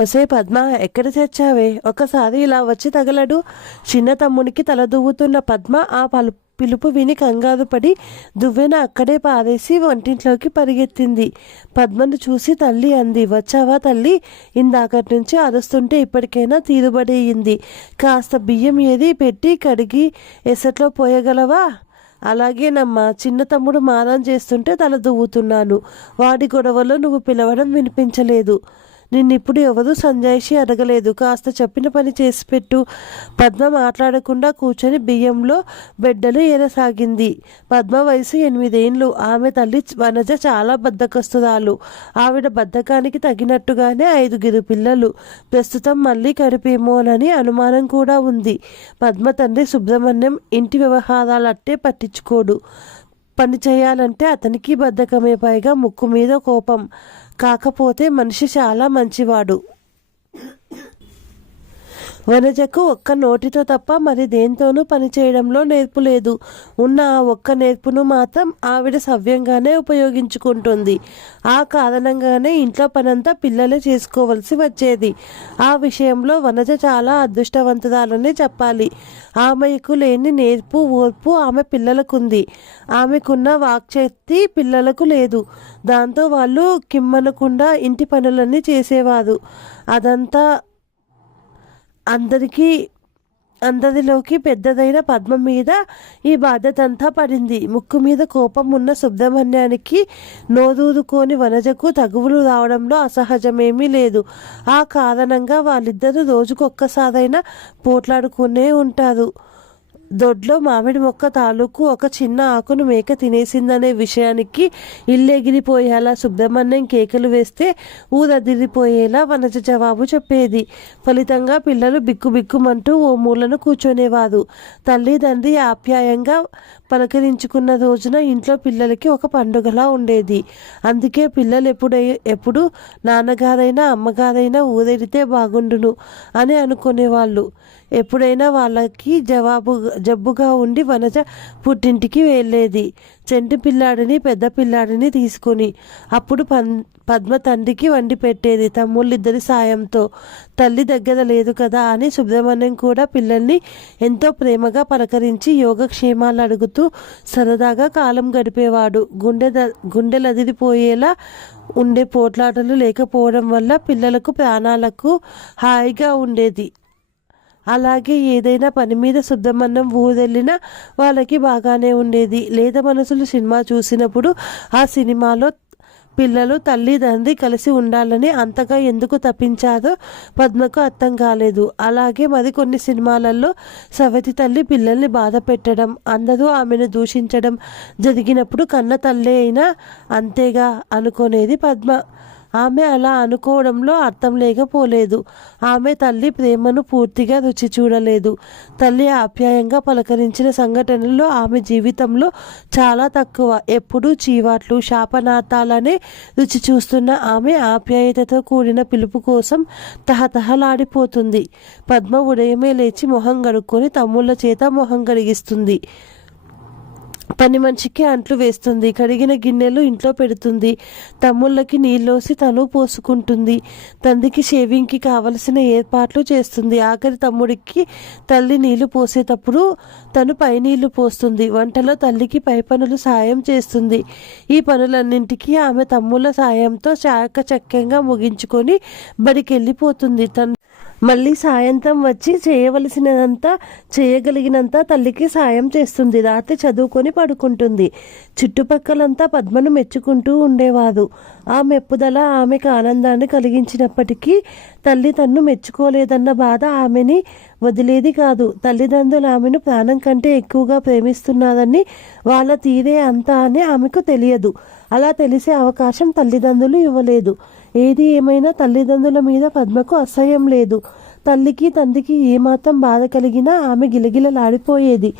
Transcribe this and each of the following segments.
ఒసే పద్మ, ఎక్కడ తెచ్చావే? ఒకసారి ఇలా వచ్చి తగలడు. చిన్న తమ్మునికి తల దువ్వుతున్న పద్మ ఆ పిలుపు విని కంగారు పడి దువ్వెన అక్కడే పారేసి వంటింట్లోకి పరిగెత్తింది. పద్మను చూసి తల్లి అంది, వచ్చావా తల్లి? ఇందాకటి నుంచి అరుస్తుంటే ఇప్పటికైనా తీరుబడేయింది. కాస్త బియ్యం ఏది పెట్టి కడిగి ఎసట్లో పోయగలవా? అలాగేనమ్మా. చిన్న తమ్ముడు మారం చేస్తుంటే తల దువ్వుతున్నాను. వాడి గొడవలో నువ్వు పిలవడం వినిపించలేదు. నిన్నిప్పుడు ఎవరూ సంజాయిషి అడగలేదు. కాస్త చెప్పిన పని చేసి పెట్టు. పద్మ మాట్లాడకుండా కూర్చొని బియ్యంలో బెడ్డలు ఏరసాగింది. పద్మ వయసు 8 ఏండ్లు. ఆమె తల్లి వనజ చాలా బద్ధకస్తురాలు. ఆవిడ బద్ధకానికి తగినట్టుగానే 5 పిల్లలు. ప్రస్తుతం మళ్ళీ కడిపేమోనని అనుమానం కూడా ఉంది. పద్మ తండ్రి సుబ్రహ్మణ్యం ఇంటి వ్యవహారాలట్టే పట్టించుకోడు. పని చేయాలంటే అతనికి బద్ధకమే, పైగా ముక్కు మీద కోపం. కాకపోతే మనిషి చాలా మంచివాడు. వనజకు ఒక్క నోటితో తప్ప మరి దేంతోనూ పని చేయడంలో నేర్పు లేదు. ఉన్న ఆ ఒక్క నేర్పును మాత్రం ఆవిడ సవ్యంగానే ఉపయోగించుకుంటుంది. ఆ కారణంగానే ఇంట్లో పనంతా పిల్లలే చేసుకోవలసి వచ్చేది. ఆ విషయంలో వనజ చాలా అదృష్టవంతురాలనే చెప్పాలి. ఆమెకు లేని నేర్పు ఓర్పు ఆమె పిల్లలకుంది. ఆమెకున్న వాక్శక్తి పిల్లలకు లేదు. దాంతో వాళ్ళు కిమ్మనకుండా ఇంటి పనులన్నీ చేసేవారు. అదంతా అందరిలోకి పెద్దదైన పద్మ మీద ఈ బాధ్యత అంతా పడింది. ముక్కు మీద కోపం ఉన్న సుబ్రహ్మణ్యానికి నోరూరుకోని వనజకు తగువులు రావడంలో అసహజమేమీ లేదు. ఆ కారణంగా వాళ్ళిద్దరూ రోజుకొక్కసారైనా పోట్లాడుకునే ఉంటారు. దొడ్లో మామిడి మొక్క తాలూకు ఒక చిన్న ఆకును మేక తినేసిందనే విషయానికి ఇల్లెగిరిపోయేలా సుబ్రహ్మణ్యం కేకలు వేస్తే ఊరదిరిపోయేలా వనజ జవాబు చెప్పేది. ఫలితంగా పిల్లలు బిక్కుబిక్కుమంటూ ఓ మూలను కూర్చొనేవారు. తల్లిదండ్రి ఆప్యాయంగా పలకరించుకున్న రోజున ఇంట్లో పిల్లలకి ఒక పండుగలా ఉండేది. అందుకే పిల్లలు ఎప్పుడు నాన్నగారైనా అమ్మగారైనా ఊరెడితే బాగుండును అని అనుకునేవాళ్ళు. ఎప్పుడైనా వాళ్ళకి జబ్బుగా ఉండి వనజ పుట్టింటికి వెళ్ళేది, చెంటి పిల్లాడిని పెద్ద పిల్లాడిని తీసుకుని. అప్పుడు పద్మ తండ్రికి వండి పెట్టేది తమ్ముళ్ళిద్దరి సాయంతో. తల్లి దగ్గర లేదు కదా అని సుబ్రహ్మణ్యం కూడా పిల్లల్ని ఎంతో ప్రేమగా పలకరించి యోగక్షేమాలు అడుగుతూ సరదాగా కాలం గడిపేవాడు. గుండెలదిరిపోయేలా ఉండే పోట్లాటలు లేకపోవడం వల్ల పిల్లలకు ప్రాణాలకు హాయిగా ఉండేది. అలాగే ఏదైనా పని మీద సుబ్రహ్మణ్యం ఊరెళ్ళినా వాళ్ళకి బాగానే ఉండేది. లేత మనసులు సినిమా చూసినప్పుడు ఆ సినిమాలో పిల్లలు తల్లిదండ్రి కలిసి ఉండాలని అంతగా ఎందుకు తప్పించారో పద్మకు అర్థం కాలేదు. అలాగే మరికొన్ని సినిమాలలో సవతి తల్లి పిల్లల్ని బాధ పెట్టడం, అందరూ ఆమెను దూషించడం జరిగినప్పుడు కన్న తల్లి అయినా అంతేగా అనుకునేది పద్మ. ఆమె అలా అనుకోవడంలో అర్థం లేకపోలేదు. ఆమె తల్లి ప్రేమను పూర్తిగా రుచి చూడలేదు. తల్లి ఆప్యాయంగా పలకరించిన సంఘటనలు ఆమె జీవితంలో చాలా తక్కువ. ఎప్పుడూ చీవాట్లు శాపనార్థాలనే రుచి చూస్తున్న ఆమె ఆప్యాయతతో కూడిన పిలుపు కోసం తహతహలాడిపోతుంది. పద్మ ఉదయమే లేచి మొహం కడుక్కొని తమ్ముళ్ళ చేత మొహం కడిగిస్తుంది. పని మనిషికి అంట్లు వేస్తుంది. కడిగిన గిన్నెలు ఇంట్లో పెడుతుంది. తమ్ముళ్ళకి నీళ్ళోసి తను పోసుకుంటుంది. తండ్రికి షేవింగ్కి కావలసిన ఏర్పాట్లు చేస్తుంది. ఆఖరి తమ్ముడికి తల్లి నీళ్లు పోసేటప్పుడు తను పై నీళ్లు పోస్తుంది. వంటలో తల్లికి పై పనులు సాయం చేస్తుంది. ఈ పనులన్నింటికీ ఆమె తమ్ముళ్ళ సాయంతో చాకచక్యంగా ముగించుకొని బడికెళ్ళిపోతుంది. మళ్ళీ సాయంత్రం వచ్చి చేయవలసినంత చేయగలిగినంత తల్లికి సాయం చేస్తుంది. రాత్రి చదువుకొని పడుకుంటుంది. చుట్టుపక్కలంతా పద్మను మెచ్చుకుంటూ ఉండేవారు. ఆ మెప్పుదల ఆమెకు ఆనందాన్ని కలిగించినప్పటికీ తల్లి తన్ను మెచ్చుకోలేదన్న బాధ ఆమెని వదిలేది కాదు. తల్లిదండ్రులు ఆమెను ప్రాణం కంటే ఎక్కువగా ప్రేమిస్తున్నారని, వాళ్ళ తీరే అంతా అని ఆమెకు తెలియదు. అలా తెలిసే అవకాశం తల్లిదండ్రులు ఇవ్వలేదు. ఏది ఏమైనా తల్లిదండ్రుల మీద పద్మకు అసహ్యం లేదు. తల్లికి తండ్రికి ఏమాత్రం బాధ కలిగినా ఆమె గిలగిలలాడిపోయేది.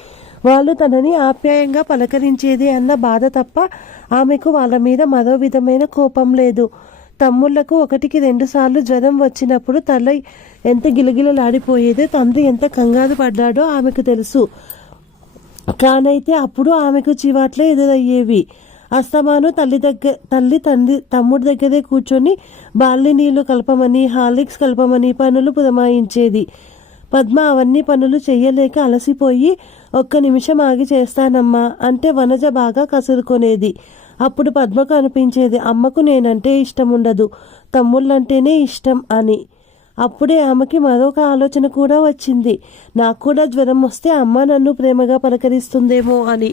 వాళ్ళు తనని ఆప్యాయంగా పలకరించేది అన్న బాధ తప్ప ఆమెకు వాళ్ళ మీద మరో విధమైన కోపం లేదు. తమ్ముళ్లకు 1-2 సార్లు జ్వరం వచ్చినప్పుడు తల్లి ఎంత గిలగిలలాడిపోయేదో, తండ్రి ఎంత కంగారు పడ్డాడో ఆమెకు తెలుసు. కానైతే అప్పుడు ఆమెకు చివాట్లే ఎదురయ్యేవి. అస్తమాను తల్లి తమ్ముడి దగ్గరే కూర్చొని బాల్ని నీళ్లు కలపమని హార్లిక్స్ కలపమని పనులు పురమాయించేది. పద్మ అవన్నీ పనులు చెయ్యలేక అలసిపోయి ఒక్క నిమిషం ఆగి చేస్తానమ్మా అంటే వనజ బాగా కసురుకొనేది. అప్పుడు పద్మకు అనిపించేది అమ్మకు నేనంటే ఇష్టం ఉండదు, తమ్ముళ్ళంటేనే ఇష్టం అని. అప్పుడే ఆమెకి మరొక ఆలోచన కూడా వచ్చింది. నాకు కూడా జ్వరం వస్తే అమ్మ నన్ను ప్రేమగా పలకరిస్తుందేమో అని.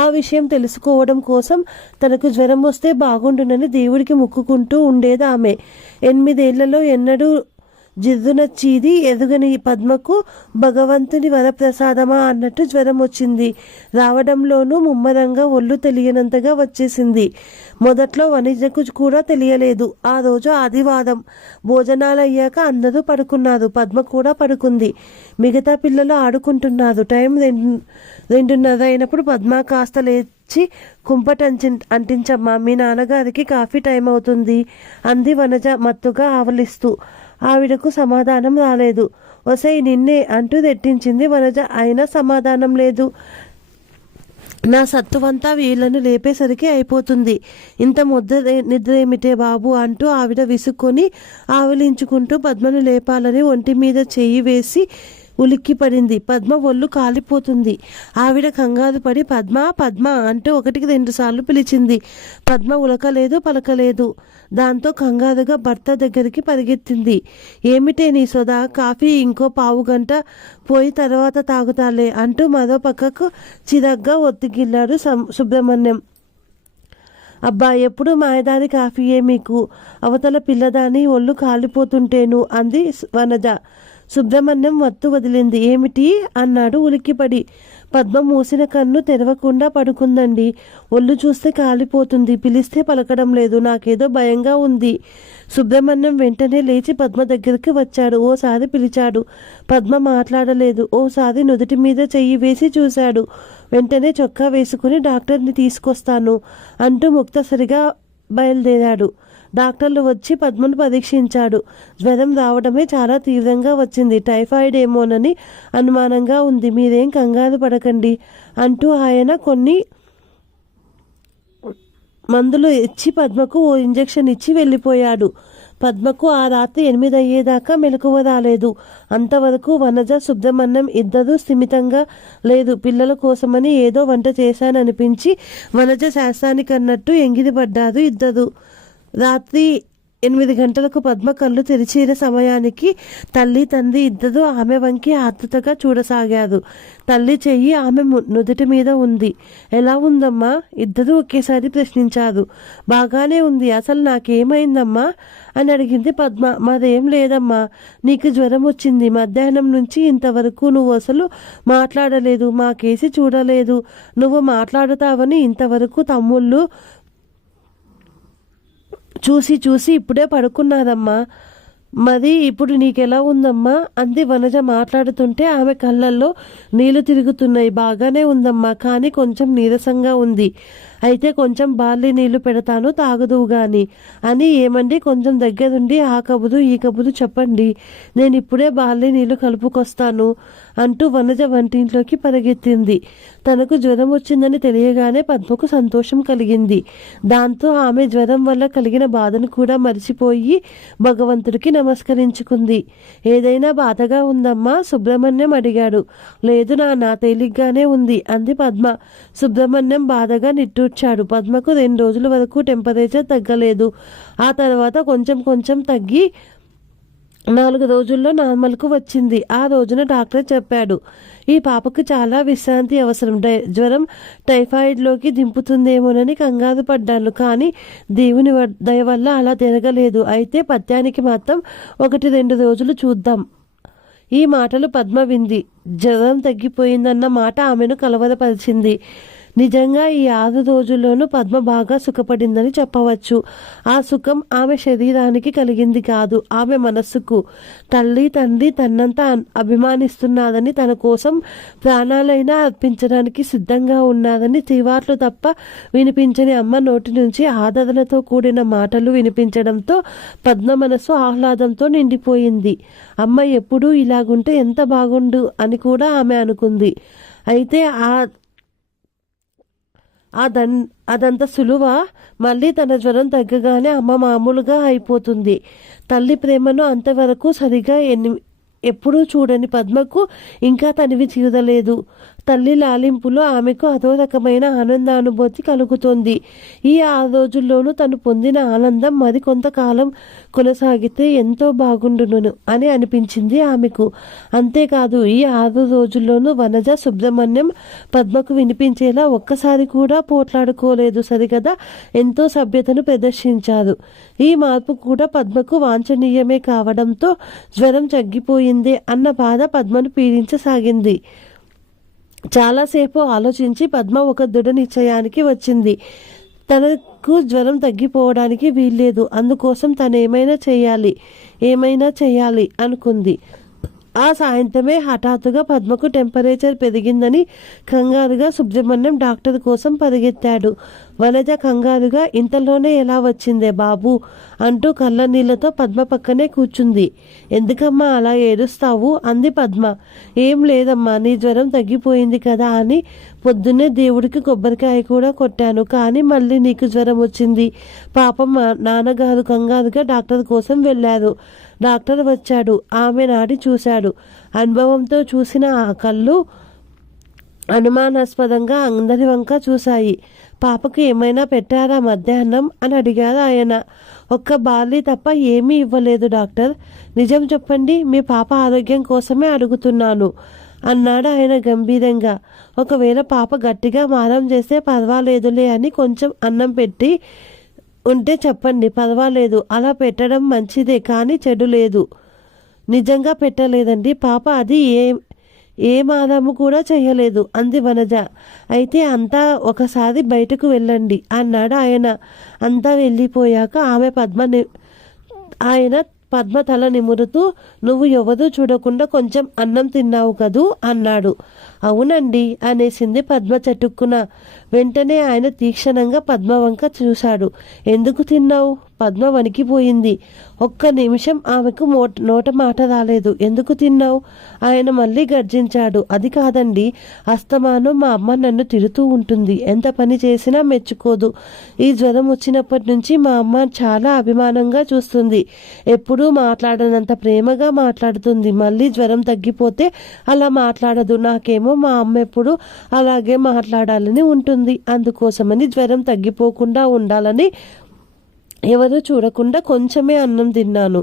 ఆ విషయం తెలుసుకోవడం కోసం తనకు జ్వరం వస్తే బాగుండునని దేవుడికి మొక్కుకుంటూ ఉండేది ఆమె. 8 ఏళ్లలో ఎన్నడూ జిద్దున చీది ఎదుగని పద్మకు భగవంతుని వరప్రసాదమా అన్నట్టు జ్వరం వచ్చింది. రావడంలోనూ ముమ్మరంగా ఒళ్ళు తెలియనంతగా వచ్చేసింది. మొదట్లో వనిజకు కూడా తెలియలేదు. ఆ రోజు ఆదివారం. భోజనాలయ్యాక అందరూ పడుకున్నారు. పద్మ కూడా పడుకుంది. మిగతా పిల్లలు ఆడుకుంటున్నారు. టైం 2:30 అయినప్పుడు పద్మ కాస్త లేచి కుంపట అంటించమ్మా, మీ నాన్నగారికి కాఫీ టైం అవుతుంది అంది వనజ మత్తుగా ఆవలిస్తూ. ఆవిడకు సమాధానం రాలేదు. ఒసై నిన్నే అంటూ రెట్టించింది వనజ. అయినా సమాధానం లేదు. నా సత్తువంతా వీళ్ళను లేపేసరికి అయిపోతుంది. ఇంత నిద్ర ఏమిటే బాబు అంటూ ఆవిడ విసుక్కొని ఆవలించుకుంటూ పద్మను లేపాలని ఒంటి మీద చెయ్యి వేసి ఉలిక్కి పడింది. పద్మ ఒళ్ళు కాలిపోతుంది. ఆవిడ కంగారు పడి పద్మ పద్మ అంటూ 1కి 2 సార్లు పిలిచింది. పద్మ ఉలకలేదు పలకలేదు. దాంతో కంగారుగా భర్త దగ్గరికి పరిగెత్తింది. ఏమిటే నీ సోదా, కాఫీ ఇంకో పావుగంట పోయి తర్వాత తాగుతాలే అంటూ మరో పక్కకు చిరగ్గా ఒత్తిగిల్లాడు సుబ్రహ్మణ్యం. అబ్బా, ఎప్పుడు మాయదారి కాఫీయే మీకు, అవతల పిల్లదాని ఒళ్ళు కాలిపోతుంటేను అంది వనజ. సుబ్రహ్మణ్యం మత్తు వదిలింది. ఏమిటి అన్నాడు ఉలిక్కిపడి. పద్మ మూసిన కన్ను తెరవకుండా పడుకుందండి. ఒళ్ళు చూస్తే కాలిపోతుంది. పిలిస్తే పలకడం లేదు. నాకేదో భయంగా ఉంది. సుబ్రహ్మణ్యం వెంటనే లేచి పద్మ దగ్గరికి వచ్చాడు. ఓసారి పిలిచాడు. పద్మ మాట్లాడలేదు. ఓసారి నుదుటి మీద చెయ్యి వేసి చూశాడు. వెంటనే చొక్కా వేసుకుని డాక్టర్ని తీసుకొస్తాను అంటూ ముక్తసరిగా బయలుదేరాడు. డాక్టర్లు వచ్చి పద్మను పరీక్షించాడు. జ్వరం రావడమే చాలా తీవ్రంగా వచ్చింది. టైఫాయిడ్ ఏమోనని అనుమానంగా ఉంది. మీరేం కంగారు పడకండి అంటూ ఆయన కొన్ని మందులు ఇచ్చి పద్మకు ఓ ఇంజెక్షన్ ఇచ్చి వెళ్ళిపోయాడు. పద్మకు ఆ రాత్రి 8 అయ్యేదాకా మెలకువ రాలేదు. అంతవరకు వనజ సుబ్రహ్మణ్యం ఇద్దరూ స్థిమితంగా లేదు. పిల్లల కోసమని ఏదో వంట చేశాననిపించి వనజ శాస్త్రానికన్నట్టు ఎంగిలిపడ్డారు ఇద్దరు. రాత్రి 8 గంటలకు పద్మ కళ్ళు తెరిచిన సమయానికి తల్లి తండ్రి ఇద్దరు ఆమె వంకి ఆతృతగా చూడసాగారు. తల్లి చెయ్యి ఆమె నుదుటి మీద ఉంది. ఎలా ఉందమ్మా? ఇద్దరూ ఒకేసారి ప్రశ్నించారు. బాగానే ఉంది. అసలు నాకేమైందమ్మా అని అడిగింది పద్మ. మరేం లేదమ్మా, నీకు జ్వరం వచ్చింది. మధ్యాహ్నం నుంచి ఇంతవరకు నువ్వు అసలు మాట్లాడలేదు, మా కేసి చూడలేదు. నువ్వు మాట్లాడుతావని ఇంతవరకు తమ్ముళ్ళు చూసి ఇప్పుడే పడుకున్నారమ్మా. మరి ఇప్పుడు నీకెలా ఉందమ్మా అంది వనజ మాట్లాడుతుంటే. ఆమె కళ్ళల్లో నీళ్లు తిరుగుతున్నాయి. బాగానే ఉందమ్మా, కానీ కొంచెం నీరసంగా ఉంది. అయితే కొంచెం బార్లీ నీళ్లు పెడతాను, తాగుదువు గాని అని. ఏమండి, కొంచెం దగ్గరుండి ఆ కబురు ఈ కబురు చెప్పండి, నేను ఇప్పుడే బార్లీ నీళ్లు కలుపుకొస్తాను అంటూ వనజ వంటింట్లోకి పరిగెత్తింది. తనకు జ్వరం వచ్చిందని తెలియగానే పద్మకు సంతోషం కలిగింది. దాంతో ఆమె జ్వరం వల్ల కలిగిన బాధను కూడా మరిచిపోయి భగవంతుడికి నమస్కరించుకుంది. ఏదైనా బాధగా ఉందమ్మా? సుబ్రహ్మణ్యం అడిగాడు. లేదు నాన్న, తేలిగ్గానే ఉంది అంది పద్మ. సుబ్రహ్మణ్యం బాధగా నిట్టూర్చాడు. పద్మకు 2 రోజుల వరకు టెంపరేచర్ తగ్గలేదు. ఆ తర్వాత కొంచెం తగ్గి 4 రోజుల్లో నార్మల్కు వచ్చింది. ఆ రోజున డాక్టర్ చెప్పాడు, ఈ పాపకు చాలా విశ్రాంతి అవసరం. జ్వరం టైఫాయిడ్లోకి దింపుతుందేమోనని కంగారు పడ్డాను. కానీ దేవుని దయ వల్ల అలా తిరగలేదు. అయితే పత్యానికి మాత్రం 1-2 రోజులు చూద్దాం. ఈ మాటలు పద్మ వింది. జ్వరం తగ్గిపోయిందన్న మాట ఆమెను కలవరపరిచింది. నిజంగా ఈ 6 రోజుల్లోనూ పద్మ బాగా సుఖపడిందని చెప్పవచ్చు. ఆ సుఖం ఆమె శరీరానికి కలిగింది కాదు, ఆమె మనస్సుకు. తల్లి తండ్రి తన్నంతా అభిమానిస్తున్నారని, తన కోసం ప్రాణాలైనా అర్పించడానికి సిద్ధంగా ఉన్నారని తీవాట్లు తప్ప వినిపించని అమ్మ నోటి నుంచి ఆదరణతో కూడిన మాటలు వినిపించడంతో పద్మ మనస్సు ఆహ్లాదంతో నిండిపోయింది. అమ్మ ఎప్పుడూ ఇలాగుంటే ఎంత బాగుండు అని కూడా ఆమె అనుకుంది. అయితే అదంత సులువ. మళ్ళీ తన జ్వరం తగ్గగానే అమ్మ మామూలుగా అయిపోతుంది. తల్లి ప్రేమను అంతవరకు సరిగా ఎప్పుడూ చూడని పద్మకు ఇంకా తనివి తీరలేదు. తల్లి లాలింపులో ఆమెకు అదో రకమైన ఆనందానుభూతి కలుగుతోంది. ఈ 6 రోజుల్లోనూ తను పొందిన ఆనందం మరి కొంతకాలం కొనసాగితే ఎంతో బాగుండును అని అనిపించింది ఆమెకు. అంతేకాదు, ఈ 6 రోజుల్లోనూ వనజ, సుబ్రహ్మణ్యం పద్మకు వినిపించేలా ఒక్కసారి కూడా పోట్లాడుకోలేదు సరిగదా. ఎంతో సభ్యతను ప్రదర్శించారు. ఈ మార్పు కూడా పద్మకు వాంఛనీయమే కావడంతో జ్వరం తగ్గిపోయిందే అన్న బాధ పద్మను పీడించసాగింది. చాలాసేపు ఆలోచించి పద్మ ఒక దృఢ నిశ్చయానికి వచ్చింది. తనకు జ్వరం తగ్గిపోవడానికి వీల్లేదు, అందుకోసం తను ఏమైనా చేయాలి అనుకుంది. ఆ సాయంత్రమే హఠాత్తుగా పద్మకు టెంపరేచర్ పెరిగిందని కంగారుగా సుబ్రహ్మణ్యం డాక్టర్ కోసం పరిగెత్తాడు. వనజ కంగారుగా, ఇంతలోనే ఎలా వచ్చిందే బాబు అంటూ కళ్ళ నీళ్లతో పద్మ పక్కనే కూర్చుంది. ఎందుకమ్మా అలా ఏడుస్తావు అంది పద్మ. ఏం లేదమ్మా, నీ జ్వరం తగ్గిపోయింది కదా అని పొద్దున్నే దేవుడికి కొబ్బరికాయ కూడా కొట్టాను, కానీ మళ్ళీ నీకు జ్వరం వచ్చింది. పాపం నాన్నగారు కంగారుగా డాక్టర్ కోసం వెళ్ళారు. డాక్టర్ వచ్చాడు. ఆమె నాడి చూశాడు. అనుభవంతో చూసిన ఆ కళ్ళు అనుమానాస్పదంగా అందరి వంక చూశాయి. పాపకు ఏమైనా పెట్టారా మధ్యాహ్నం అని అడిగారు ఆయన. ఒక్క బార్లీ తప్ప ఏమీ ఇవ్వలేదు డాక్టర్. నిజం చెప్పండి, మీ పాప ఆరోగ్యం కోసమే అడుగుతున్నాను అన్నాడు ఆయన గంభీరంగా. ఒకవేళ పాప గట్టిగా మారం చేస్తే పర్వాలేదులే అని కొంచెం అన్నం పెట్టి ఉంటే చెప్పండి, పర్వాలేదు. అలా పెట్టడం మంచిదే, కానీ చెడు లేదు. నిజంగా పెట్టలేదండి పాప, అది ఏ మాదాము కూడా చేయలేదు అంది వనజ. అయితే అంతా ఒకసారి బయటకు వెళ్ళండి అన్నాడు ఆయన. అంతా వెళ్ళిపోయాక ఆయన పద్మ తల నిమురుతూ, నువ్వు ఎవరూ చూడకుండా కొంచెం అన్నం తిన్నావు కదూ అన్నాడు. అవునండి అనేసింది పద్మ చటుక్కున. వెంటనే ఆయన తీక్షణంగా పద్మ వంక చూశాడు. ఎందుకు తిన్నావు? పద్మ వణికిపోయింది. ఒక్క నిమిషం ఆమెకు నోట మాట రాలేదు. ఎందుకు తిన్నావు? ఆయన మళ్ళీ గర్జించాడు. అది కాదండి, అస్తమానం మా అమ్మ నన్ను తిడుతూ ఉంటుంది, ఎంత పని చేసినా మెచ్చుకోదు. ఈ జ్వరం వచ్చినప్పటి నుంచి మా అమ్మ చాలా అభిమానంగా చూస్తుంది. ఎప్పుడూ మాట్లాడనంత ప్రేమగా మాట్లాడుతుంది. మళ్ళీ జ్వరం తగ్గిపోతే అలా మాట్లాడదు. నాకేమో మా అమ్మ ఎప్పుడు అలాగే మాట్లాడాలని ఉంటుంది. అందుకోసమని జ్వరం తగ్గిపోకుండా ఉండాలని ఎవరు చూడకుండా కొంచెమే అన్నం తిన్నాను.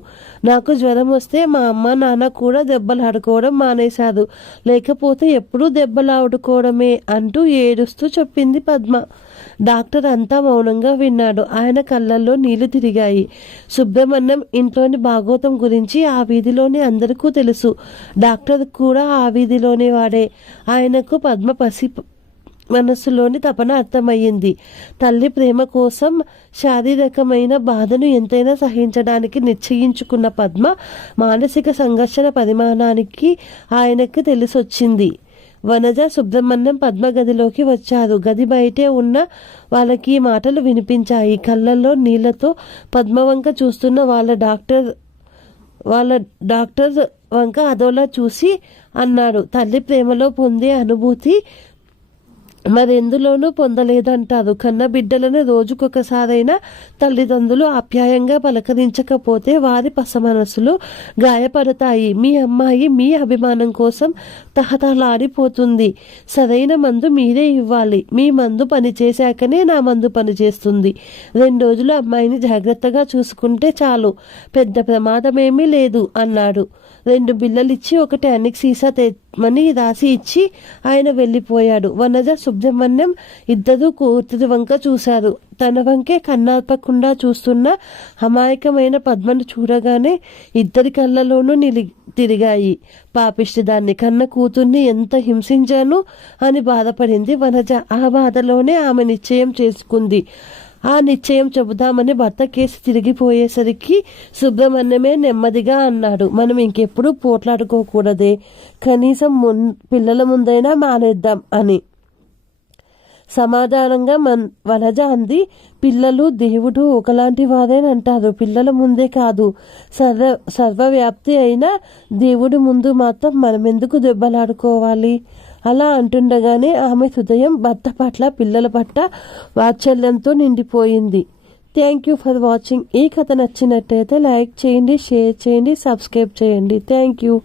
నాకు జ్వరం వస్తే మా అమ్మ నాన్న కూడా దెబ్బలాడుకోవడం మానేశారు, లేకపోతే ఎప్పుడూ దెబ్బలాడుకోవడమే అంటూ ఏడుస్తూ చెప్పింది పద్మ. డాక్టర్ అంతా మౌనంగా విన్నాడు. ఆయన కళ్ళల్లో నీళ్లు తిరిగాయి. సుబ్రహ్మణ్యం ఇంట్లోని భాగోతం గురించి ఆ వీధిలోని అందరికీ తెలుసు. డాక్టర్ కూడా ఆ వీధిలోనే వాడే. ఆయనకు పద్మ మనస్సులోని తపన అర్థమయ్యింది. తల్లి ప్రేమ కోసం శారీరకమైన బాధను ఎంతైనా సహించడానికి నిశ్చయించుకున్న పద్మ మానసిక సంఘర్షణ పరిమాణానికి ఆయనకు తెలిసొచ్చింది. వనజ, సుబ్రహ్మణ్యం పద్మ గదిలోకి వచ్చారు. గది బయటే ఉన్న వాళ్ళకి ఈ మాటలు వినిపించాయి. కళ్ళల్లో నీళ్లతో పద్మ వంక చూస్తున్న వాళ్ళ డాక్టర్ వంక అదోలా చూసి అన్నాడు, తల్లి ప్రేమలో పొందే అనుభూతి మరెందులోనూ పొందలేదంటారు. కన్న బిడ్డలను రోజుకొకసారైనా తల్లిదండ్రులు ఆప్యాయంగా పలకరించకపోతే వారి పసమనసులు గాయపడతాయి. మీ అమ్మాయి మీ అభిమానం కోసం తహతలాడిపోతుంది. సరైన మందు మీరే ఇవ్వాలి. మీ మందు పనిచేశాకనే నా మందు పనిచేస్తుంది. 2 రోజులు అమ్మాయిని జాగ్రత్తగా చూసుకుంటే చాలు, పెద్ద ప్రమాదమేమీ లేదు అన్నాడు. 2 బిళ్ళలిచ్చి ఒక టానిక్ సీసా తెమ్మని రాసి ఇచ్చి ఆయన వెళ్ళిపోయాడు. వనజ, సుబ్రహ్మణ్యం ఇద్దరూ కూతురి వంక చూశారు. తన వంకే కన్నార్పకుండా చూస్తున్న అమాయకమైన పద్మను చూడగానే ఇద్దరి కళ్ళలోనూ తిరిగాయి. పాపిష్టి దాన్ని కన్న కూతుర్ని ఎంత హింసించాను అని బాధపడింది వనజ. ఆ బాధలోనే ఆమె నిశ్చయం చేసుకుంది. ఆ నిశ్చయం చెబుదామని భర్త కేసు తిరిగిపోయేసరికి సుబ్రహ్మణ్యమే నెమ్మదిగా అన్నాడు, మనం ఇంకెప్పుడు పోట్లాడుకోకూడదే, కనీసం పిల్లల ముందైనా మానేద్దాం అని. సమాధానంగా వనజ అంది, పిల్లలు దేవుడు ఒకలాంటి వారేనంటారు. పిల్లల ముందే కాదు, సర్వవ్యాప్తి అయిన దేవుడి ముందు మాత్రం మనమెందుకు దెబ్బలాడుకోవాలి? అలా అంటుండగానే ఆమె హృదయం భర్త పట్ల పిల్లల పట్ల వాత్సల్యంతో నిండిపోయింది. Thank you for watching. ఈ కథ నచ్చినట్టయితే లైక్ చేయండి, షేర్ చేయండి, సబ్స్క్రైబ్ చేయండి. Thank you.